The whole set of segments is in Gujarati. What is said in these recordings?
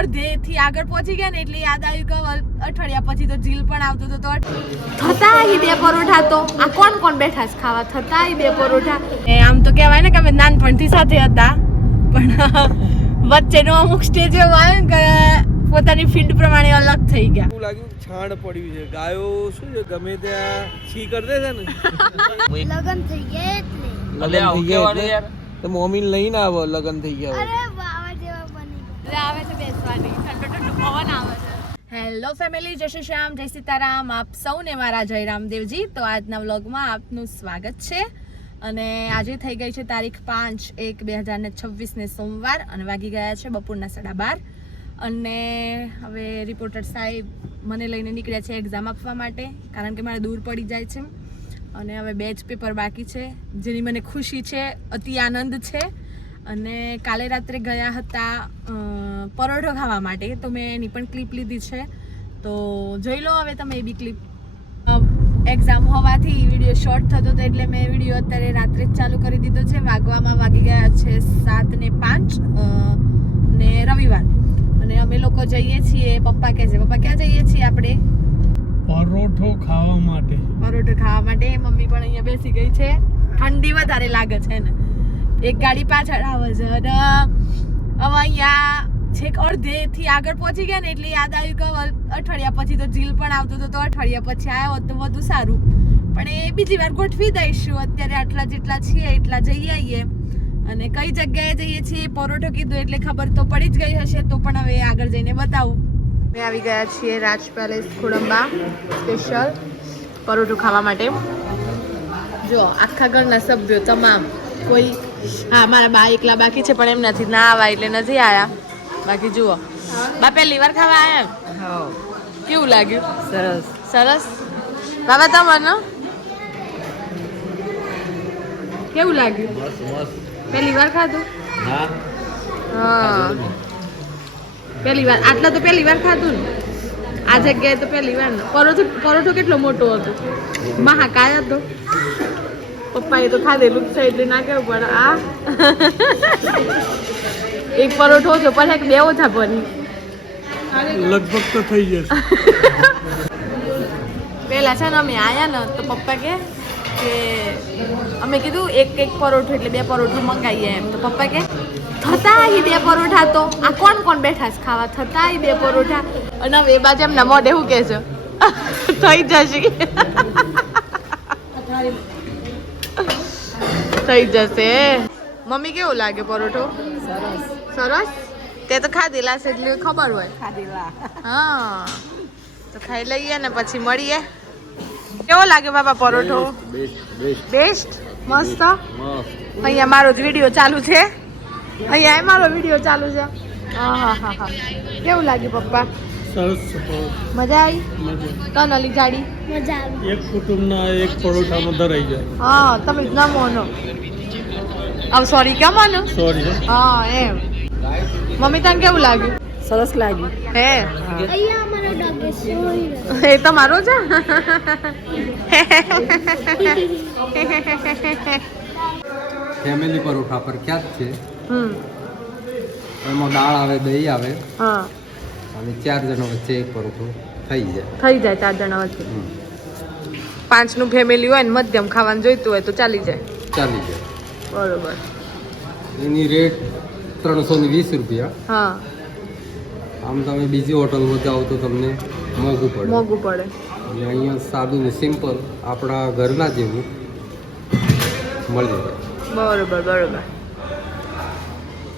અડધેથી આગળ પહોંચી ગયા ને એટલે યાદ આવ્યું કે અઠવાડિયા પછી તો જીલ પણ આવતો હતો તો થતા ઈ 2 પરોઠા તો આ કોણ બેઠા છે ખાવા થતા ઈ 2 પરોઠા આમ તો કહેવાય ને કે અમે નાનપણથી સાથે હતા પણ વચ્ચેનો અમુક સ્ટેજ એવો આવ્યો કે પોતાની ફિલ્ડ પ્રમાણે અલગ થઈ ગયા. એવું લાગ્યું છાણ પડ્યું છે. ગાયો શું છે ગમે ત્યાં છી કરી દે છે ને. લગન થઈ ગયા એટલે લગન થઈ ગયા એટલે તો મમ્મી લઈને આવો લગન થઈ ગયા. અરે વાવા જેવા બની મજા આવે છે બેસવાની ઠંડો ઠંડો પવન આવે છે. હેલો ફેમિલી, જય શ્રી શ્યામ, જય સીતારામ. આપ સૌને મારા જય રામદેવજી. તો આજના વ્લોગમાં આપનું સ્વાગત છે અને આજે થઈ ગઈ છે તારીખ 5/1/2026 ને સોમવાર અને વાગી ગયા છે બપોરના 12:30 અને હવે રિપોર્ટર સાહેબ મને લઈને નીકળ્યા છે એક્ઝામ આપવા માટે કારણ કે મારે દૂર પડી જાય છે અને હવે 2 જ પેપર બાકી છે જેની મને ખુશી છે, અતિ આનંદ છે. અને કાલે રાત્રે ગયા હતા પરોઠો ખાવા માટે તો મેં એની પણ ક્લિપ લીધી છે તો જોઈ લો હવે તમે એ બી ક્લિપ. એક્ઝામ હોવાથી વિડીયો શોર્ટ થતો હતો એટલે મેં વિડીયો અત્યારે રાત્રે જ ચાલુ કરી દીધો છે. વાગવામાં વાગી ગયા છે 7:05 ને રવિવાર અને અમે લોકો જઈએ છીએ. પપ્પા કહે છે પપ્પા ક્યાં જઈએ છીએ આપણે? પરોઠો ખાવા માટે. પરોઠો ખાવા માટે. મમ્મી પણ અહીંયા બેસી ગઈ છે. ઠંડી વધારે લાગે છે ને એક ગાડી પાછળ આવે છે અને હવે અહીંયા છેક અડધેથી આગળ પહોંચી ગયા ને એટલે યાદ આવ્યું કે અઠવાડિયા પછી તો જીલ પણ આવતો હતો તો અઠવાડિયા પછી આવ્યો તો વધુ સારું પણ એ બીજી વાર ગોઠવી દઈશું. અત્યારે આટલા જેટલા છીએ એટલા જઈ આવીએ અને કઈ જગ્યાએ જઈએ છીએ પરોઠો કીધું એટલે ખબર તો પડી જ ગઈ હશે તો પણ હવે આગળ જઈને બતાવું. અમે આવી ગયા છીએ રાજ પેલેસ ખોડંબા સ્પેશિયલ પરોઠો ખાવા માટે. જો આખા ઘરના સભ્યો તમામ કોઈ હા મારા બા એકલા બાકી છે પણ એમ નથી ના આવ્યા એટલે નથી આવ્યા. બાકી જુઓ બા પહેલી વાર ખાવા આવ્યા એમ કેવું લાગ્યું? સરસ સરસ. બાબા તમને કેવું લાગ્યું? પહેલી વાર ખાધું? હા પહેલી વાર. આટલા તો પહેલી વાર ખાધું ને આ જગ્યાએ તો પહેલી વાર ને. પરોઠો કેટલો મોટો હતો, મહાકાય હતો. પપ્પાએ તો ખાધેલું છે એટલે ના કેવું પડે. આ એક પરોઠો ઓછો પછી બે ઓછા ભરી લગભગ તો થઈ જશે. પેલા છે ને અમે આયા ને તો પપ્પા કે અમે કીધું એક પરોઠો એટલે 2 પરોઠો મંગાવીએ એમ તો પપ્પા કે થતા ઈ 2 પરોઠા તો આ કોણ બેઠા છે ખાવા થતા ઈ 2 પરોઠા અને હવે એ બાજુ એમના મોઢે એવું કે છે થઈ જશે થઈ જશે. મમ્મી કેવું લાગે પરોઠો? સરસ સરસ. તે તો ખાધેલા છે એટલે ખબર હોય. ખાધેલા હા તો ખાઈ લઈએ ને પછી મળીએ. કેવો લાગે બાબા પરોઠો? બેસ્ટ મસ્ત. અહીંયા મારો જ વિડીયો ચાલુ છે. અહીંયા મારો વિડીયો ચાલુ છે. હા હા હા હા. કેવું લાગ્યું પપ્પા? સરસ. મજા આવી? તને અલી ગાડી મજા આવી. એક કુટુંબના એક પરોઠામાં ધરાઈ જાય. હા તમે જ ના મોનો. હવે સોરી કેમ માનો? સોરી. હા એમ. મમ્મી તને કેવું લાગ્યું? સરસ લાગ્યું. હે અહીંયા અમારો ડોગ સોઈ રહ્યો. એ તમારો છે? ફેમિલી પરોઠા પ્રખ્યાત છે. એમાં દાળ આવે, દહીં આવે હા અને 4 જણા વચ્ચે એક પરોઠો થઈ જાય. થઈ જાય 4 જણા વચ્ચે. 5 નું ફેમિલી હોય ને મધ્યમ ખાવાનું જોઈતું હોય તો ચાલી જાય. ચાલી જાય. બરોબર. એની રેટ 320 રૂપિયા. હા આમ તમે બીજી હોટલમાં જાઓ તો તમને મોંઘું પડે. મોંઘું પડે. અને અહીંયા સાદું ને સિમ્પલ આપણા ઘરના જેવું મળી જાય. બરોબર બરોબર.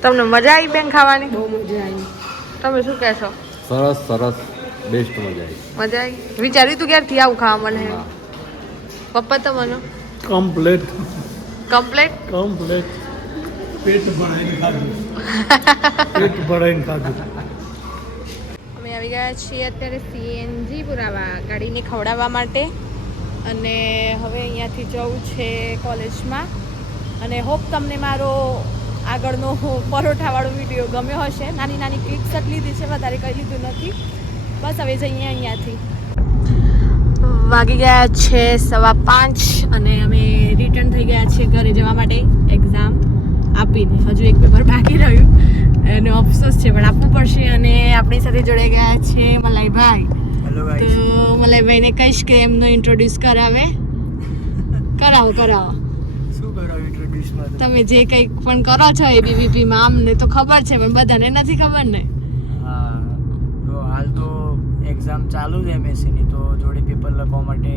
તમને મજા આવી બેન ખાવાની? બહુ મજા આવી. તમે શું કહેશો? સરસ સરસ બેસ્ટ મજા આવી. મજા આવી? વિચાર્યું તું ક્યારથી આવું ખાવા મને? પપ્પા તમને કમ્પ્લેટ કમ્પ્લેટ પેટ ભરાઈને ખાધું. પેટ ભરાઈને ખાધું. અમે આવી ગયા છીએ અત્યારે સીએનજી પુરાવા ગાડીને ખવડાવવા માટે અને હવે અહીંયાથી જવું છે કોલેજમાં અને હોપ તમને મારો આગળનો પરોઠાવાળો વિડીયો ગમ્યો હશે. નાની નાની ક્લિપ્સ જ લીધી છે, વધારે કંઈ લીધું નથી. બસ હવે જઈએ અહીંયાથી. વાગી ગયા છે 5:15 અને અમે રિટર્ન થઈ ગયા છીએ ઘરે જવા માટે એક્ઝામ આપીને. હજુ એક પેપર બાકી રહ્યું એનો અફસોસ છે પણ આપવું પડશે. અને આપણી સાથે જોડાઈ ગયા છે મલાઈભાઈ. હેલો તો મલાઈભાઈને કહીશ કે એમનો ઇન્ટ્રોડ્યુસ કરાવો. શું કરાવ ઇન્ટ્રોડ્યુસમાં તમે જે કંઈક પણ કરો છો ABVP માં અમને તો ખબર છે પણ બધાને નથી ખબર ને. હા તો હાલ તો એક્ઝામ ચાલુ છે MSc ની, તો જોડે પેપર લખવા માટે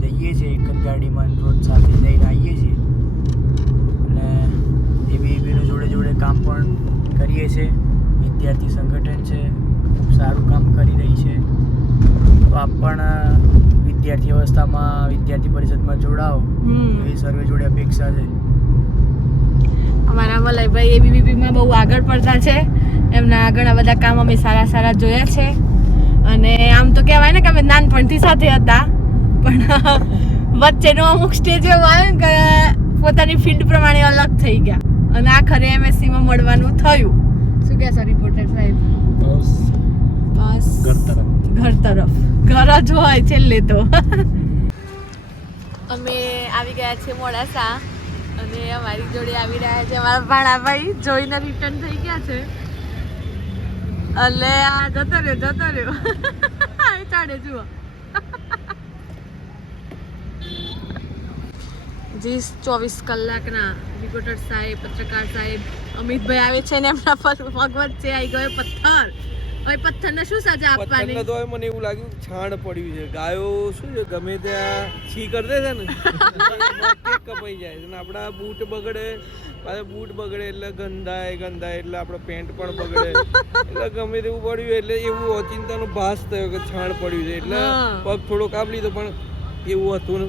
જઈએ છીએ એક જ ગાડીમાં, રોજ સાથે જઈને આવીએ છીએ અને ABVP નું જોડે જોડે કામ પણ કરીએ છીએ. વિદ્યાર્થી સંગઠન છે, ખૂબ સારું કામ કરી રહી છે. તો આપ પણ વિદ્યાર્થી અવસ્થામાં વિદ્યાર્થી પરિષદમાં જોડાઓ એ સર્વે જોડે અપેક્ષા છે. અમારા મલાઈભાઈ ABVP માં બહુ આગળ પડતા છે. એમના ઘણા બધા કામ અમે સારા જોયા છે. અને આમ તો કહેવાય ને કે અમે નાનપણથી સાથે હતા, પણ વચ્ચેનો અમુક સ્ટેજ એવો આવ્યો કે પોતાની ફિલ્ડ પ્રમાણે અલગ થઈ ગયા અને આખરે MSc માં મળવાનું થયું. શું કહેશો રિપોર્ટર સાહેબ? બસ ઘર તરફ ઘર જ હોય છેલ્લે તો. અમે આવી ગયા છીએ મોડાસા અને અમારી જોડે આવી રહ્યા છે અમારા ભાણાભાઈ. જોઈને રિટર્ન થઈ ગયા છે. એટલે આ જતો રહ્યો ચાડે જુઓ. 24 કલાકના રિપોર્ટર સાહેબ, પત્રકાર સાહેબ અમિતભાઈ આવે છે ને એમના પર ભગવત છે આવી ગયો પથ્થર. હવે પથ્થરને શું સજા આપવાની? પથ્થરને તો હવે મને એવું લાગ્યું કે છાણ પડ્યું છે. ગાયો શું છે ગમે ત્યાં છી કરી દે છે ને એમાં કપાઈ જાય છે ને આપણા બૂટ બગડે, પાછા બૂટ બગડે એટલે ગંધાય એટલે આપણો પેન્ટ પણ બગડે. એટલે ગમે તેવું પડ્યું એટલે એવું અચિંતાનો ભાસ થયો કે છાણ પડ્યું છે એટલે પગ થોડો કાપ લીધો, પણ એવું હતું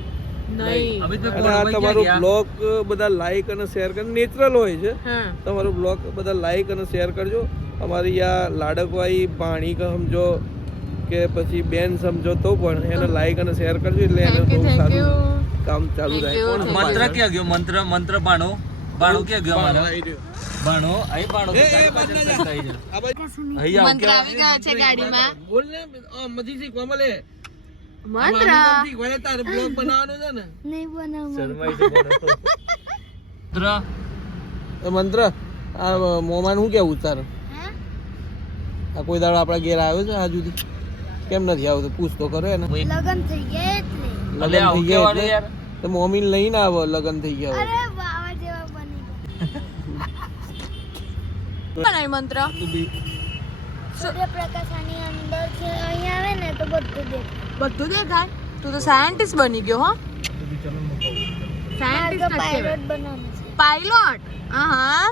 નહીં. અને આ તમારો બ્લોગ બધા લાઈક અને શેર કરી, નેચરલ હોય છે તમારો બ્લોગ, બધા લાઈક અને શેર કરજો. અમારી આ લાડકવાઈ ભાણી સમજો કે પછી બેન સમજો તો પણ એને લાઈક અને શેર કરજો એટલે એને બહુ સારું કામ ચાલુ થાય. મંત્ર ક્યાં ગયો? મંત્ર બાણો ક્યાં ગયો? બાણો અહીં બાણો મંત્ર આવી ગયો છે ગાડીમાં. બોલ ને મધી શીખવા મળે. મંત્ર તારે બ્લોગ બનાવવાનો છે ને? નહીં બનાવું. મંત્ર આ મોમાન શું કેવું તારે? આ કોઈ દાડો આપણા ઘેર આવ્યો છે આ સુધી? કેમ નથી આવતો? પૂછ તો કરો એને. લગન થઈ ગયા એટલે. લગન થઈ ગયા એટલે તો મોમીન લઈને આવો. લગન થઈ ગયા અરે બાવા જેવા બની બનાય મંત્ર. સૂર્યપ્રકાશ આની અંદર છે, અહીંયા આવે ને તો બધું દેખાય. તું તો સાયન્ટિસ્ટ બની ગયો હો. સાયન્ટિસ્ટ પાયલોટ બનવાનું છે. પાયલોટ. હા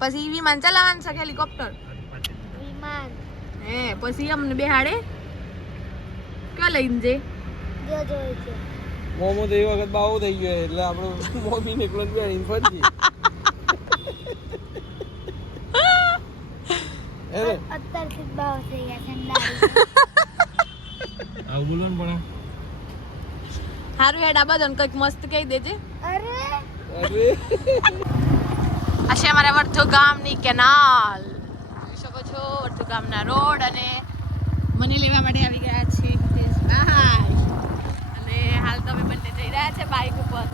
પછી વિમાન ચલાવવાનું છે કે હેલિકોપ્ટર? વિમાન. હે પછી અમને બેહાડે ક્યાં લઈને જે? જો છે. મોમો તો એ વખત બાવો થઈ ગયો એટલે આપણો મોમીને એકલો બેડીને ફરજી. અત્યારથી જ બાવ થઈ ગયા છે. આવું બોલવાનું પણ હારું હેડ આ બધાને કંઈક મસ્ત કહી દેજે. અરે આ છે અમારા વર્ધો ગામની કેનાલ. જોઈ શકો છો વર્ધો ગામના રોડ. અને મને લેવા માટે આવી ગયા છે હિતેશભાઈ. અને હાલ તો અમે બંને જઈ રહ્યા છે બાઇક ઉપર.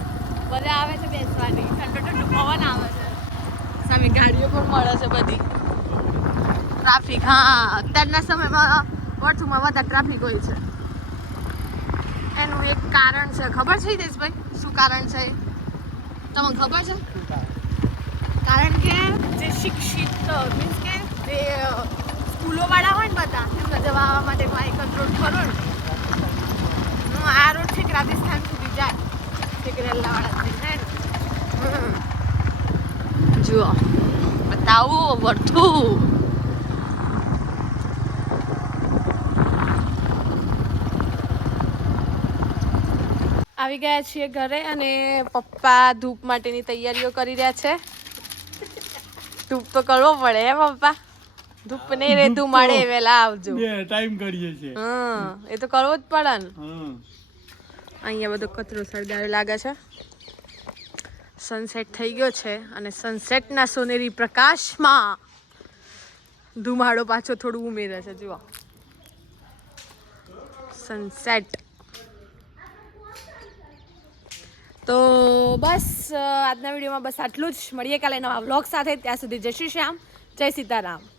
મજા આવે છે બેસવાની, ઠંડો પવન આવે છે, સામે ગાડીઓ પણ મળે છે બધી. ટ્રાફિક, હા અત્યારના સમયમાં વર્ધુમાં વધારે ટ્રાફિક હોય છે. એનું એક કારણ છે, ખબર છે હિતેશભાઈ? શું કારણ છે તમને ખબર છે? કારણ કે જે શિક્ષિત મીન્સ કે જે સ્કૂલોવાળા હોય ને બધા એમને જવા આવવા માટે એક જ રોડ ખરો ને. આ રોડ છે કે રાજસ્થાન સુધી જાય છે કે રેલાવાળા થઈ જાય ને. જુઓ બતાવો વર્ધું. આવી ગયા છીએ ઘરે અને પપ્પા ધૂપ માટેની તૈયારીઓ કરી રહ્યા છે. ધૂપ તો કરવો પડે હે પપ્પા? ધૂપ ને રે ધુમાડે વેલા આવજો. ટાઈમ કરીએ છીએ. હા એ તો કરવો જ પડે ને. અહીંયા બધો કચરો સળગાવ્યો લાગે છે. સનસેટ થઈ ગયો છે અને સનસેટના સોનેરી પ્રકાશમાં ધુમાડો પાછો થોડું ઉમેરે છે. જુઓ સનસેટ. તો બસ આજના વિડીયોમાં બસ આટલું જ. મળીએ કાલે નવા વ્લોગ સાથે. ત્યાં સુધી જય શ્રી શ્યામ, જય સીતારામ.